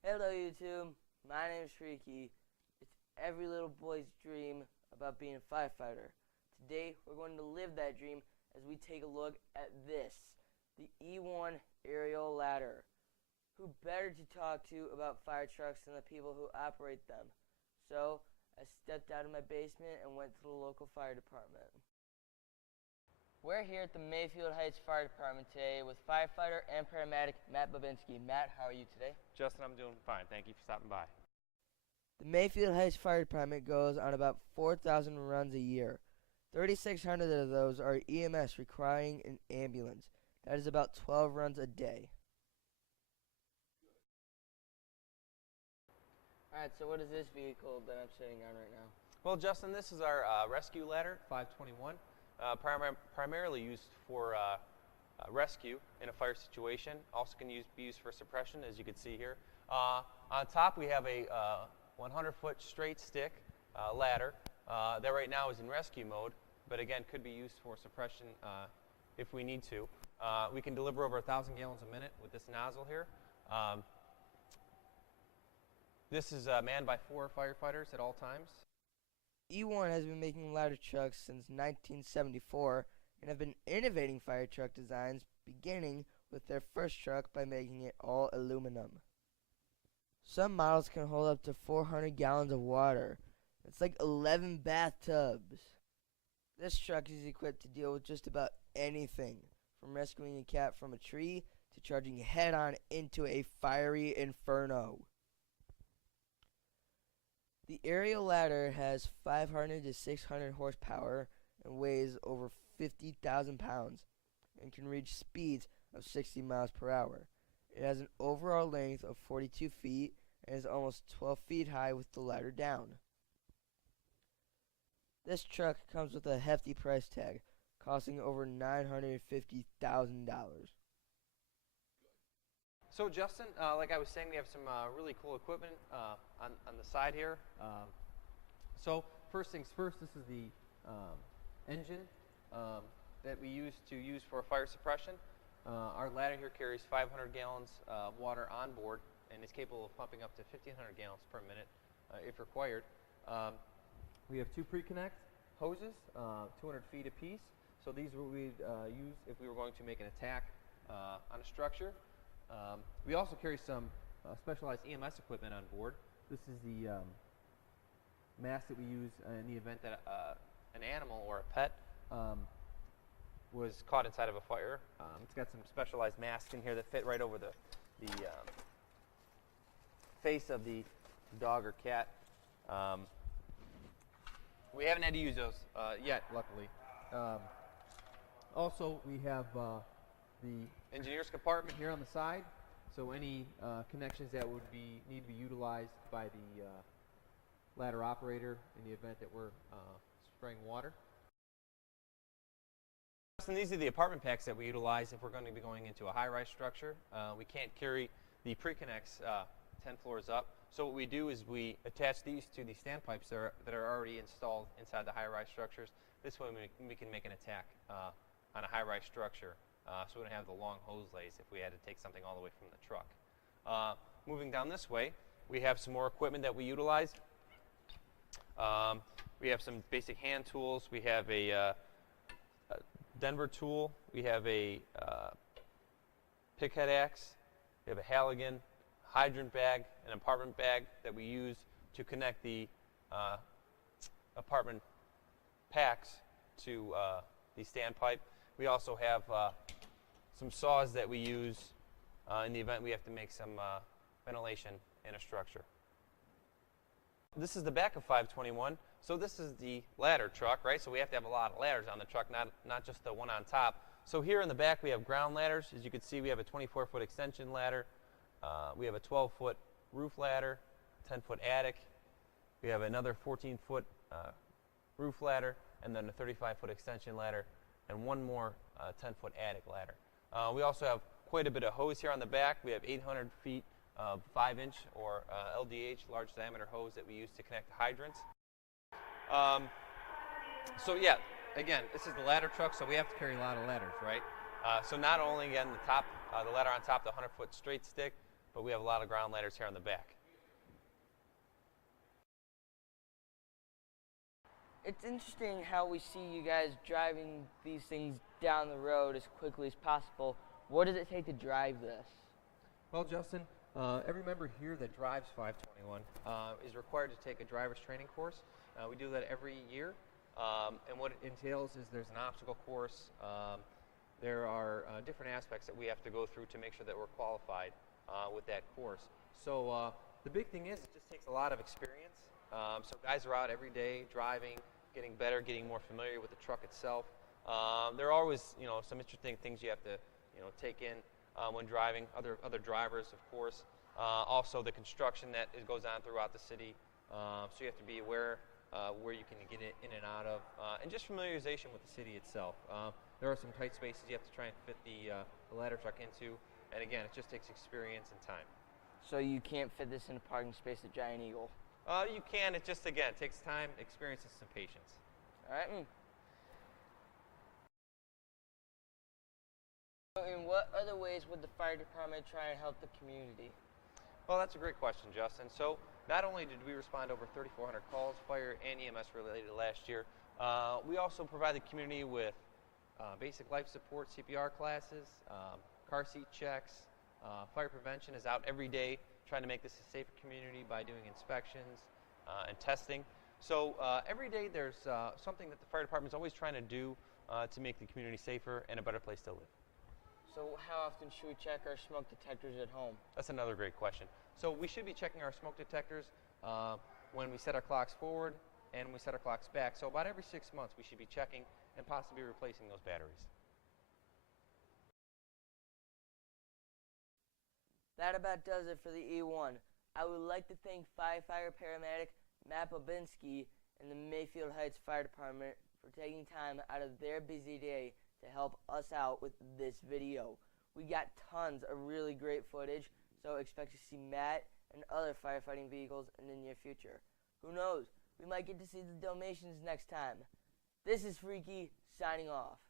Hello YouTube, my name is Shriki. It's every little boy's dream about being a firefighter. Today we're going to live that dream as we take a look at this, the E1 aerial ladder. Who better to talk to about fire trucks than the people who operate them? So I stepped out of my basement and went to the local fire department. We're here at the Mayfield Heights Fire Department today with firefighter and paramedic Matt Babinski. Matt, how are you today? Justin, I'm doing fine. Thank you for stopping by. The Mayfield Heights Fire Department goes on about 4,000 runs a year. 3,600 of those are EMS requiring an ambulance. That is about 12 runs a day. Alright, so what is this vehicle that I'm sitting on right now? Well, Justin, this is our rescue ladder, 521, primarily used for rescue in a fire situation. Also can be used for suppression, as you can see here. On top, we have a 100-foot straight stick ladder that right now is in rescue mode, but again could be used for suppression if we need to. We can deliver over 1,000 gallons a minute with this nozzle here. This is manned by 4 firefighters at all times. E1 has been making ladder trucks since 1974 and have been innovating fire truck designs, beginning with their first truck by making it all aluminum. Some models can hold up to 400 gallons of water. That's like 11 bathtubs. This truck is equipped to deal with just about anything, from rescuing a cat from a tree to charging head-on into a fiery inferno. The aerial ladder has 500 to 600 horsepower and weighs over 50,000 pounds and can reach speeds of 60 miles per hour. It has an overall length of 42 feet and is almost 12 feet high with the ladder down. This truck comes with a hefty price tag, costing over $950,000. So Justin, like I was saying, we have some really cool equipment on the side here. So first things first, this is the engine that we use for fire suppression. Our ladder here carries 500 gallons of water on board and is capable of pumping up to 1,500 gallons per minute if required. We have 2 pre-connect hoses, 200 feet apiece. So these we'd use if we were going to make an attack on a structure. We also carry some specialized EMS equipment on board. This is the mask that we use in the event that an animal or a pet was caught inside of a fire. It's got some specialized masks in here that fit right over the face of the dog or cat. We haven't had to use those yet, luckily. Also, we have the engineer's compartment here on the side, so any connections that would need to be utilized by the ladder operator in the event that we're spraying water. And these are the apartment packs that we utilize if we're going to be going into a high-rise structure. We can't carry the pre-connects 10 floors up, so what we do is we attach these to the standpipes that are already installed inside the high-rise structures. This way we can make an attack on a high-rise structure. So we don't have the long hose lays if we had to take something all the way from the truck. Moving down this way, we have some more equipment that we utilize. We have some basic hand tools. We have a Denver tool. We have a pickhead axe. We have a Halligan, hydrant bag, an apartment bag that we use to connect the apartment packs to the standpipe. We also have some saws that we use in the event we have to make some ventilation in a structure. This is the back of 521. So this is the ladder truck, right? So we have to have a lot of ladders on the truck, not just the one on top. So here in the back we have ground ladders. As you can see, we have a 24-foot extension ladder. We have a 12-foot roof ladder, 10-foot attic. We have another 14-foot roof ladder, and then a 35-foot extension ladder, and one more 10-foot attic ladder. We also have quite a bit of hose here on the back. We have 800 feet of 5-inch or LDH, large diameter hose that we use to connect the hydrants. So yeah, again, this is the ladder truck, so we have to carry a lot of ladders, right? So not only, again, the ladder on top, the 100-foot straight stick, but we have a lot of ground ladders here on the back. It's interesting how we see you guys driving these things down the road as quickly as possible. What does it take to drive this? Well, Justin, every member here that drives 521 is required to take a driver's training course. We do that every year, and what it entails is there's an obstacle course. There are different aspects that we have to go through to make sure that we're qualified with that course. So the big thing is it just takes a lot of experience. So guys are out every day driving, getting better, getting more familiar with the truck itself. There are always, some interesting things you have to, take in when driving. Other drivers, of course. Also the construction that goes on throughout the city. So you have to be aware where you can get it in and out of, and just familiarization with the city itself. There are some tight spaces you have to try and fit the ladder truck into, and again, it just takes experience and time. So you can't fit this in a parking space at Giant Eagle? You can. It just, again, takes time, experience, and some patience. All right. So in what other ways would the fire department try and help the community? Well, that's a great question, Justin. So not only did we respond to over 3,400 calls, fire and EMS related last year, we also provide the community with basic life support, CPR classes, car seat checks. Fire prevention is out every day trying to make this a safer community by doing inspections and testing. So every day there's something that the fire department is always trying to do to make the community safer and a better place to live. So how often should we check our smoke detectors at home? That's another great question. So we should be checking our smoke detectors when we set our clocks forward and when we set our clocks back. So about every 6 months we should be checking and possibly replacing those batteries. That about does it for the E1. I would like to thank firefighter paramedic Matt Babinski and the Mayfield Heights Fire Department for taking time out of their busy day to help us out with this video. We got tons of really great footage, so expect to see Matt and other firefighting vehicles in the near future. Who knows? We might get to see the Dalmatians next time. This is Freaky, signing off.